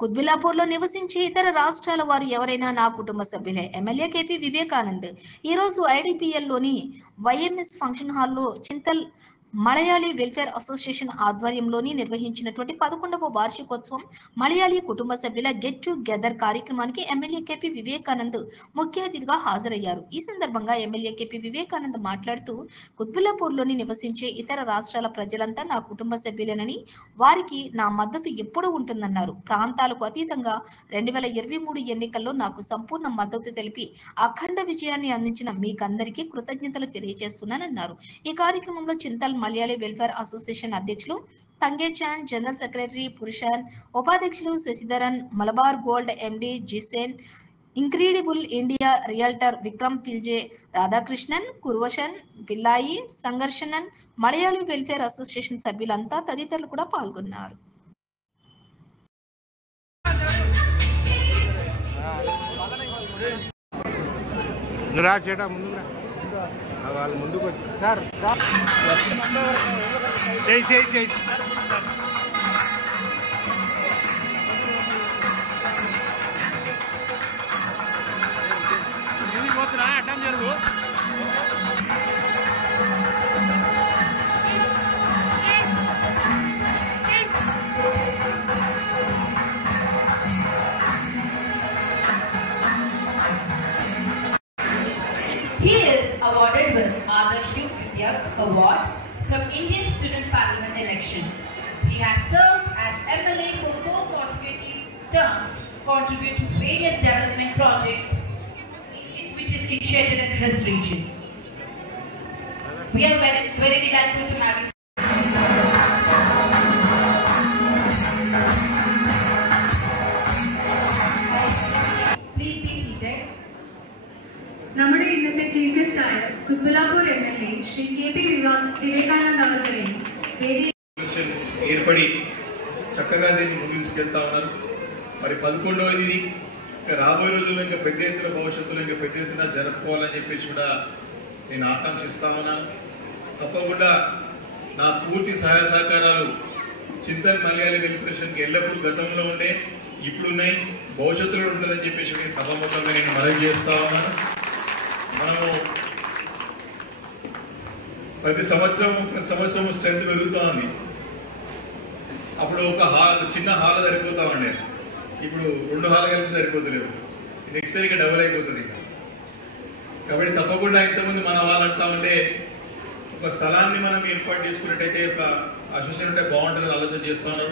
కుత్బుల్లాపూర్లో నివసించే ఇతర రాష్ట్రాల వారు ఎవరైనా నా కుటుంబ సభ్యులే. ఎమ్మెల్యే కేపీ వివేకానంద్ ఈ రోజు ఐడిపిఎల్లోని వైఎంఎస్ ఫంక్షన్ హాల్లో చింతల్ మలయాళీ వెల్ఫేర్ అసోసియేషన్ ఆధ్వర్యంలోని నిర్వహించినటువంటి 11వ వార్షికోత్సవం మలయాళీ కుటుంబ సభ్యుల గెట్ టుగెదర్ కార్యక్రమానికి ఎమ్మెల్యే కేపీ వివేకానంద్ ముఖ్య అతిథిగా హాజరయ్యారు. ఈ సందర్భంగా ఎమ్మెల్యే కేపీ వివేకానంద్ మాట్లాడుతూ కుత్బుల్లాపూర్లోని నివసించే ఇతర రాష్ట్రాల ప్రజలంతా నా కుటుంబ సభ్యులేనని, వారికి నా మద్దతు ఎప్పుడూ ఉంటుందన్నారు. ప్రాంతాలకు అతీతంగా 2023 ఎన్నికల్లో నాకు సంపూర్ణ మద్దతు తెలిపి అఖండ విజయాన్ని అందించిన మీకందరికీ కృతజ్ఞతలు తెలియజేస్తున్నానన్నారు. ఈ కార్యక్రమంలో చింతల్ మలయాళీ వెల్ఫేర్ అసోసియేషన్ అధ్యక్షులు తంగేచాన్, జనరల్ సెక్రటరీ పురుషన్, ఉపాధ్యక్షులు శశిధరన్, మలబార్ గోల్డ్ ఎండి జిసేన్, ఇంక్రెడిబుల్ ఇండియా రియల్టర్ విక్రమ్ పిల్జే, రాధాకృష్ణన్, కుర్వషన్, పిల్లాయి, సంఘర్షణన్, మలయాళీ వెల్ఫేర్ అసోసియేషన్ సభ్యులంతా తదితరులు కూడా పాల్గొన్నారు. రా చేట ముందుకు రా, వాళ్ళు ముందుకు సార్ చేయి చేయి చేయి పోతున్నా అటెండ్ జరుగు. He is awarded with Adarsh Vidyak Award from Indian Student Parliament election. He has served as MLA for 4 consecutive terms, contribute to various development projects which is initiated in his region. We are very delighted to have you. Please be seated. നമ്മുടെ ഇന്നത്തെ chief guest ആയ കുത്ബുല്ലാപൂർ MLA Shri കേപీ Vivekananda അവരുടെ ఏర్పడి చక్కగా దీన్ని ముందుకు తీసుకెళ్తా ఉన్నారు. మరి 11వది ఇంకా రాబోయే రోజుల్లో ఇంకా పెద్ద ఎత్తున భవిష్యత్తులో ఇంకా పెద్ద ఎత్తున జరుపుకోవాలని చెప్పేసి కూడా నేను ఆకాంక్షిస్తా ఉన్నాను. తప్పకుండా నా పూర్తి సహాయ సహకారాలు చింతల్ మలయాళీ వెల్ఫేర్కి ఎల్లప్పుడూ గతంలో ఉండే ఇప్పుడున్నాయి, భవిష్యత్తులో ఉంటుందని చెప్పేసి నేను సభాముఖంగా నేను మనవి చేస్తా ఉన్నాను. మనము ప్రతి సంవత్సరం స్ట్రెంత్ పెరుగుతూ ఉంది. అప్పుడు ఒక చిన్న హాల్ సరిపోతామండి, ఇప్పుడు 2 హాల్ కలిపి సరిపోతలేవు. నెక్స్ట్ ఇయర్ డబుల్ అయిపోతుంది. కాబట్టి తప్పకుండా ఇంతకుముందు మన వాళ్ళు అంటా ఉంటే ఒక స్థలాన్ని మనం ఏర్పాటు చేసుకున్నట్టయితే అసోసియేషన్ ఉంటే బాగుంటుందని ఆలోచన చేస్తున్నారు.